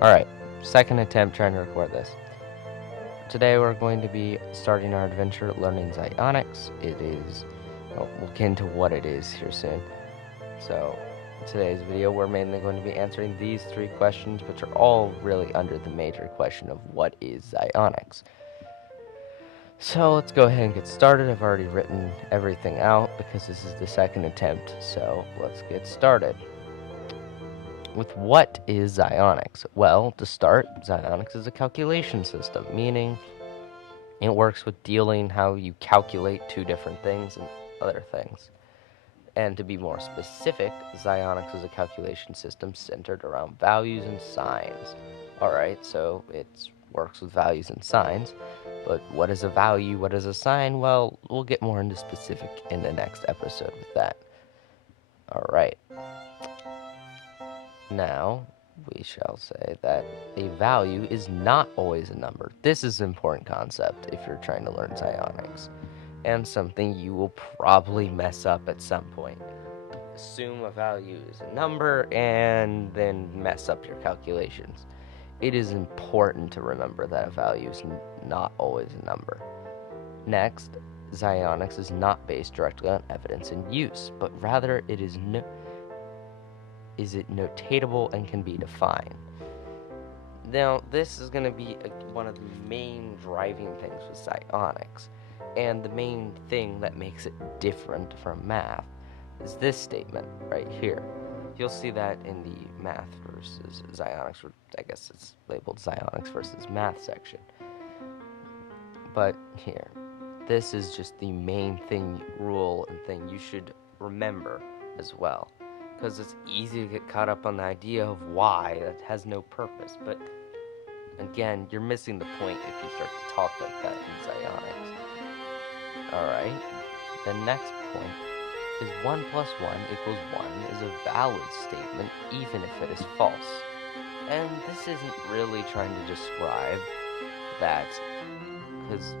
Alright, second attempt trying to record this. Today we're going to be starting our adventure learning Zaionics. We'll get into what it is here soon. So, in today's video we're mainly going to be answering these three questions, which are all really under the major question of what is Zaionics. So let's go ahead and get started. I've already written everything out because this is the second attempt, so let's get started. With what is Zaionics? Well, to start, Zaionics is a calculation system, meaning it works with dealing how you calculate two different things and other things. And to be more specific, Zaionics is a calculation system centered around values and signs. Alright, so it works with values and signs, but what is a value, what is a sign? Well, we'll get more into specific in the next episode with that. Alright. Now, we shall say that a value is not always a number. This is an important concept if you're trying to learn Zaionics, and something you will probably mess up at some point. Assume a value is a number and then mess up your calculations. It is important to remember that a value is not always a number. Next, Zaionics is not based directly on evidence and use, but rather it is notatable and can be defined. Now, this is going to be one of the main driving things with Zaionics, and the main thing that makes it different from math is this statement right here. You'll see that in the math versus Zaionics, or I guess it's labeled Zaionics versus math section. But here, this is just the main rule and thing you should remember as well. Because it's easy to get caught up on the idea of why that has no purpose. But again, you're missing the point if you start to talk like that in Zaionics. Alright, the next point is 1 plus 1 equals 1 is a valid statement even if it is false. And this isn't really trying to describe that, because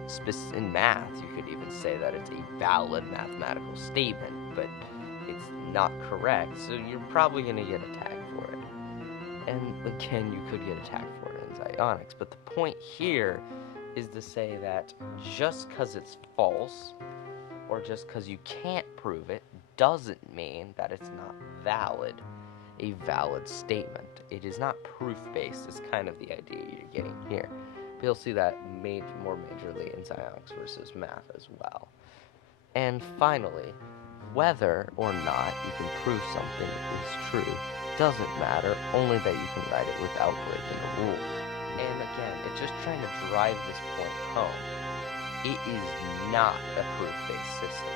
in math you could even say that it's a valid mathematical statement, but it's not correct, so you're probably going to get attacked for it. And again, you could get attacked for it in Zaionics, but the point here is to say that just because it's false, or just because you can't prove it, doesn't mean that it's not a valid statement. It is not proof-based, is kind of the idea you're getting here. But you'll see that more majorly in Zaionics versus math as well. And finally, whether or not you can prove something is true doesn't matter, only that you can write it without breaking the rules. And again, it's just trying to drive this point home. It is not a proof-based system.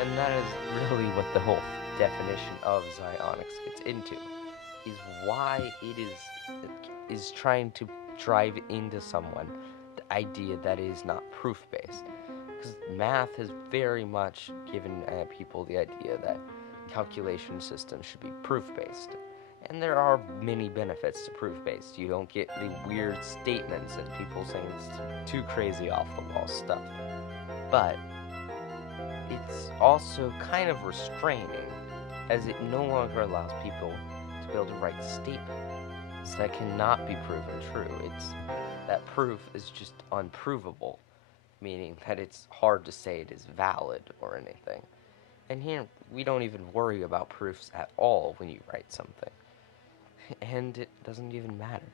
And that is really what the whole definition of Zaionics gets into, is why it is trying to drive into someone the idea that it is not proof-based. Because math has very much given people the idea that calculation systems should be proof-based. And there are many benefits to proof-based. You don't get the weird statements and people saying it's too crazy off-the-wall stuff. But it's also kind of restraining, as it no longer allows people to be able to write statements that cannot be proven true. That proof is just unprovable, meaning that it's hard to say it is valid or anything. And here, we don't even worry about proofs at all when you write something. And it doesn't even matter.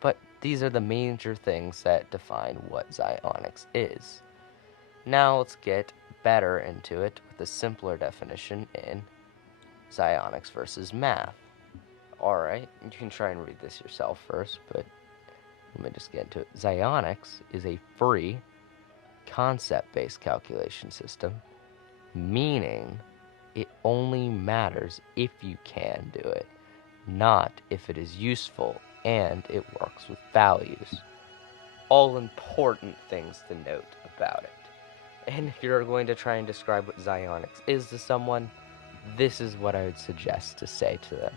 But these are the major things that define what Zaionics is. Now let's get better into it with a simpler definition in Zaionics versus math. Alright, you can try and read this yourself first, but let me just get into it. Zaionics is a free, concept-based calculation system, meaning it only matters if you can do it, not if it is useful and it works with values. All important things to note about it. And if you're going to try and describe what Zaionics is to someone, this is what I would suggest to say to them.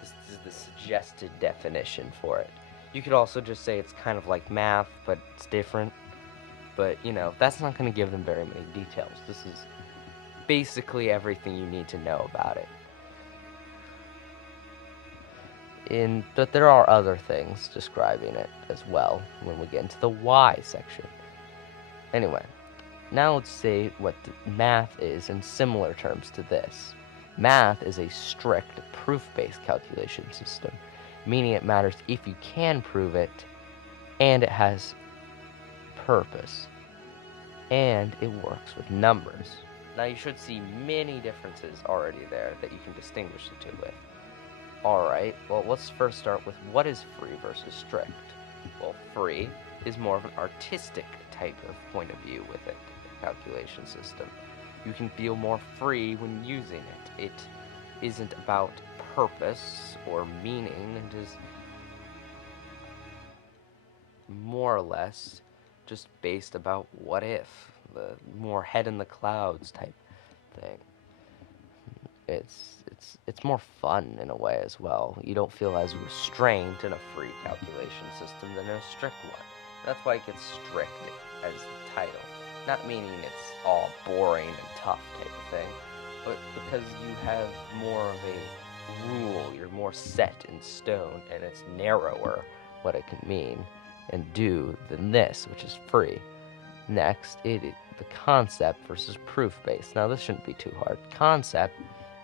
This is the suggested definition for it. You could also just say it's kind of like math, but it's different. But, that's not going to give them very many details. This is basically everything you need to know about it. But there are other things describing it as well when we get into the why section. Anyway, now let's say what math is in similar terms to this. Math is a strict proof-based calculation system, meaning it matters if you can prove it, and it has purpose, and it works with numbers. Now you should see many differences already there that you can distinguish the two with. Alright, well let's first start with what is free versus strict. Well, free is more of an artistic type of point of view with it, calculation system. You can feel more free when using it. It isn't about purpose or meaning, it is more or less just based about what if, the more head in the clouds type thing. It's more fun in a way as well. You don't feel as restrained in a free calculation system than in a strict one. That's why it gets strict as the title. Not meaning it's all boring and tough type of thing, but because you have more of a rule, you're more set in stone, and it's narrower what it can mean and do than this, which is free. Next, the concept versus proof-based. Now, this shouldn't be too hard. Concept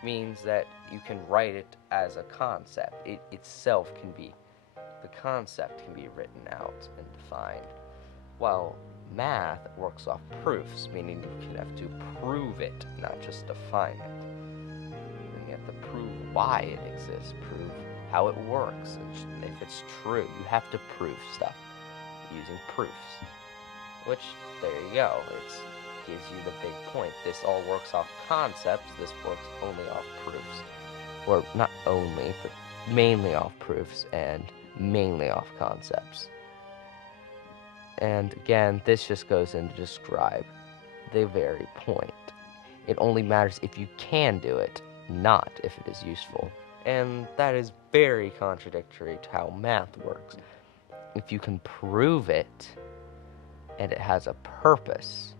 means that you can write it as a concept. It itself can be, the concept can be written out and defined. While math works off proofs, meaning you can have to prove it, not just define it. And you have to prove why it exists, prove how it works, and if it's true. You have to prove stuff using proofs. Which, there you go, it gives you the big point. This all works off concepts, this works only off proofs. Or not only, but mainly off proofs and mainly off concepts. And again, this just goes in to describe the very point. It only matters if you can do it, not if it is useful. And that is very contradictory to how math works. If you can prove it, and it has a purpose,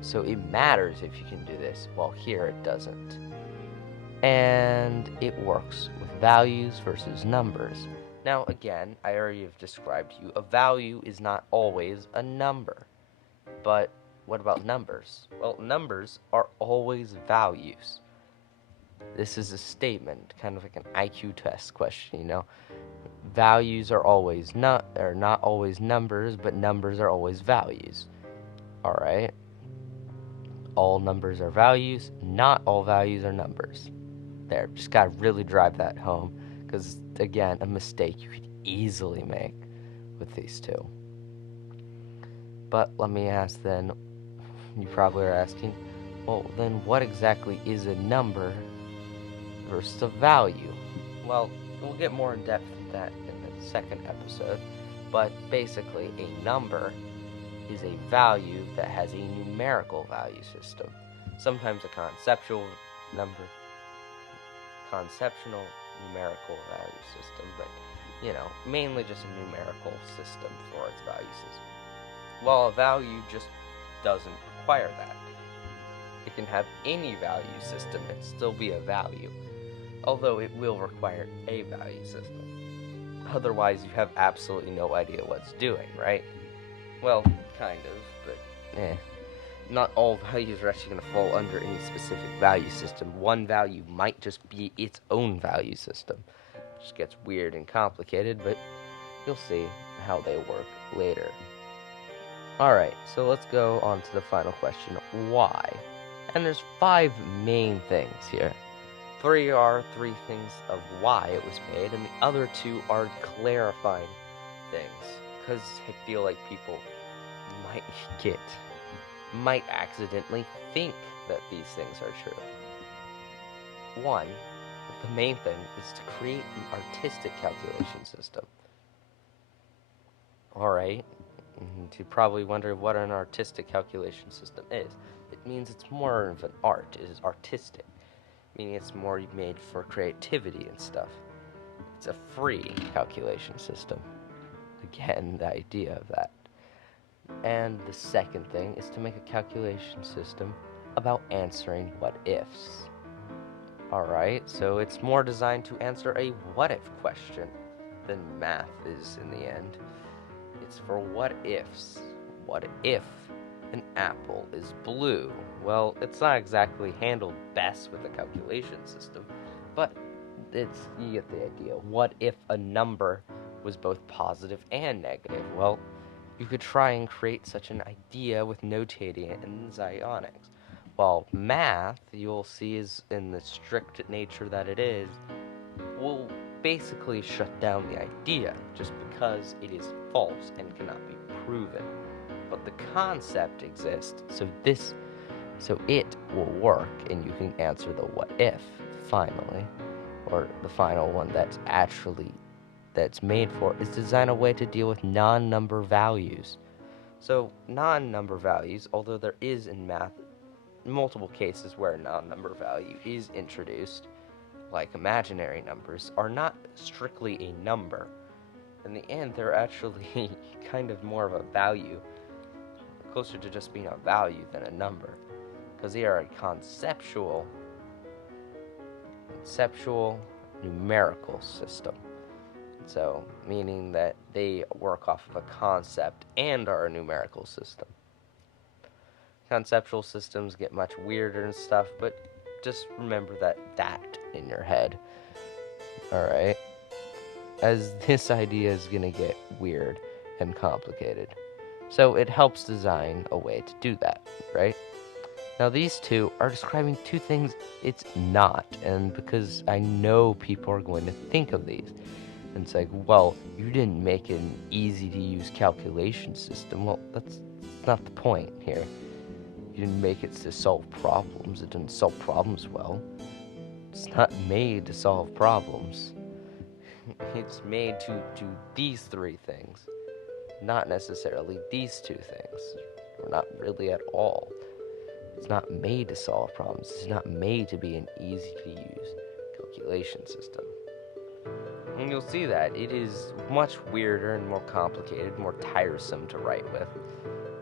so it matters if you can do this, while here it doesn't. And it works with values versus numbers. Now again, I already have described to you, a value is not always a number. But what about numbers? Well, numbers are always values. This is a statement, kind of like an IQ test question, you know. Values are not always numbers, but numbers are always values. Alright? All numbers are values, not all values are numbers. There, just gotta really drive that home, because again, a mistake you could easily make with these two. But let me ask then, you probably are asking, well then what exactly is a number versus a value? Well, we'll get more in depth with that in the second episode, but basically a number is a value that has a numerical value system. Sometimes a conceptual numerical value system, but you know, mainly just a numerical system for its value system. While a value just doesn't require that. It can have any value system and still be a value, although it will require a value system. Otherwise, you have absolutely no idea what it's doing, right? Well, kind of, but not all values are actually going to fall under any specific value system. One value might just be its own value system. It just gets weird and complicated, but you'll see how they work later. Alright, so let's go on to the final question, why? And there's 5 main things here. 3 are 3 things of why it was made, and the other 2 are clarifying things. Because I feel like people might accidentally think that these things are true. 1, the main thing is to create an artistic calculation system. Alright, you're probably wondering what an artistic calculation system is. It means it's more of an art, it is artistic, meaning it's more made for creativity and stuff. It's a free calculation system. Again, the idea of that. And the second thing is to make a calculation system about answering what ifs. Alright, so it's more designed to answer a what-if question than math is in the end. It's for what-ifs. What if an apple is blue? Well, it's not exactly handled best with a calculation system, but you get the idea. What if a number was both positive and negative? Well, you could try and create such an idea with notating it in Zaionics. While math, you'll see, is in the strict nature that it is, will basically shut down the idea just because it is false and cannot be proven. But the concept exists, so it will work, and you can answer the what if finally, or the final one that's made for is design a way to deal with non-number values. So non-number values, although there is in math multiple cases where a non-number value is introduced, like imaginary numbers, are not strictly a number. In the end, they're actually kind of more of a value, closer to just being a value than a number, because they are a conceptual numerical system. So, meaning that they work off of a concept and are a numerical system. Conceptual systems get much weirder and stuff, but just remember that in your head. Alright? As this idea is going to get weird and complicated. So it helps design a way to do that, right? Now these two are describing two things it's not, and because I know people are going to think of these. And it's like, well, you didn't make an easy-to-use calculation system. Well, that's not the point here. You didn't make it to solve problems. It didn't solve problems well. It's not made to solve problems. It's made to do these three things, not necessarily these two things, or not really at all. It's not made to solve problems. It's not made to be an easy-to-use calculation system. And you'll see that it is much weirder and more complicated, more tiresome to write with,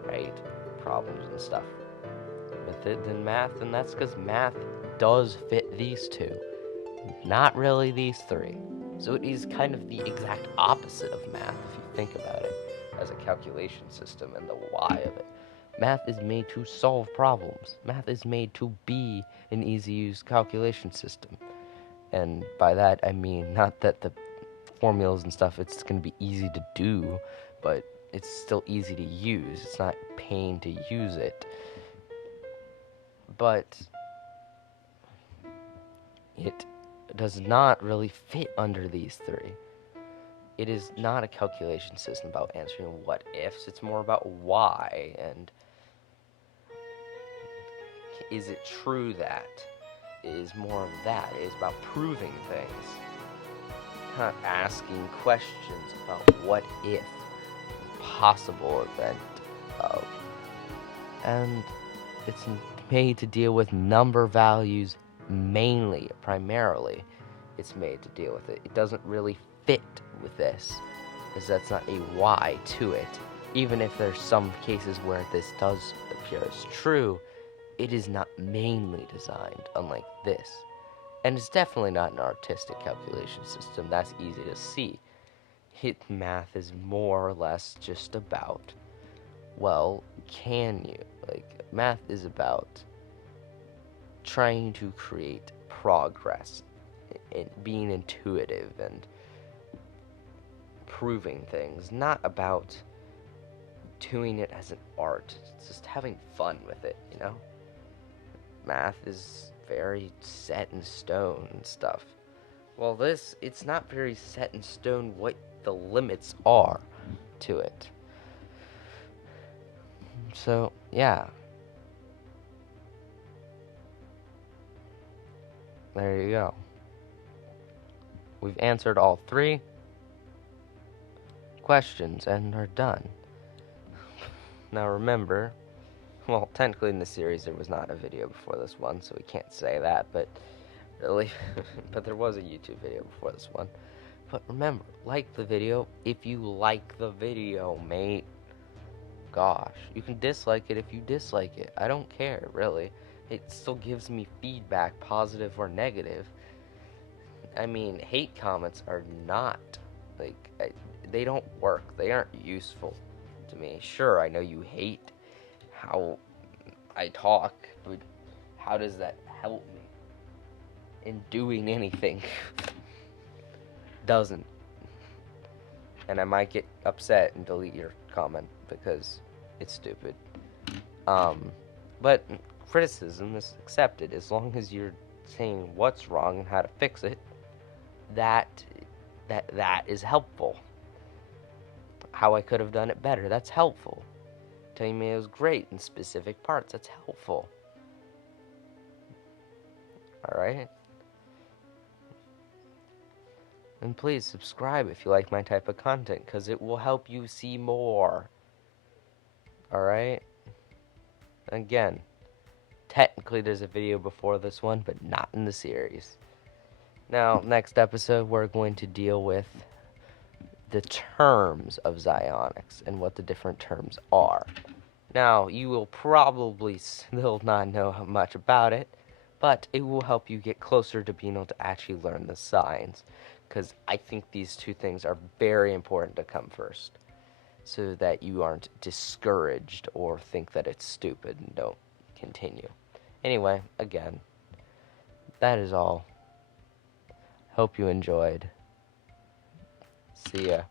right? Problems and stuff with it than math, and that's because math does fit these two, not really these three. So it is kind of the exact opposite of math if you think about it as a calculation system and the why of it. Math is made to solve problems. Math is made to be an easy-use calculation system. And by that, I mean not that the formulas and stuff, it's going to be easy to do, but it's still easy to use. It's not pain to use it. But it does not really fit under these three. It is not a calculation system about answering what ifs. It's more about why, and is it true that? It is more of that. It is about proving things, not asking questions about what if, possible event of. And it's made to deal with number values mainly, primarily. It's made to deal with it. It doesn't really fit with this, because that's not a why to it. Even if there's some cases where this does appear as true, it is not mainly designed, unlike this. And it's definitely not an artistic calculation system, that's easy to see. Math is more or less just about, well, can you? Math is about trying to create progress, and being intuitive and proving things, not about doing it as an art. It's just having fun with it, you know? Math is very set in stone and stuff. Well, it's not very set in stone what the limits are to it. So, yeah. There you go. We've answered all three questions and are done. Now remember, well, technically in the series there was not a video before this one, so we can't say that, but really, but there was a YouTube video before this one. But remember, like the video if you like the video, mate. Gosh, you can dislike it if you dislike it. I don't care, really. It still gives me feedback, positive or negative. I mean, hate comments are not, like, they don't work. They aren't useful to me. Sure, I know you hate how I talk, but how does that help me in doing anything? Doesn't. And I might get upset and delete your comment because it's stupid. But criticism is accepted as long as you're saying what's wrong and how to fix it. That is helpful. How I could have done it better, that's helpful. Telling me it was great in specific parts, that's helpful. Alright? And please subscribe if you like my type of content, because it will help you see more. Alright? Again, technically there's a video before this one, but not in the series. Now, next episode, we're going to deal with the terms of Zaionics and what the different terms are. Now, you will probably still not know much about it, but it will help you get closer to being able to actually learn the signs, because I think these two things are very important to come first, so that you aren't discouraged or think that it's stupid and don't continue. Anyway, again, that is all. Hope you enjoyed. See ya.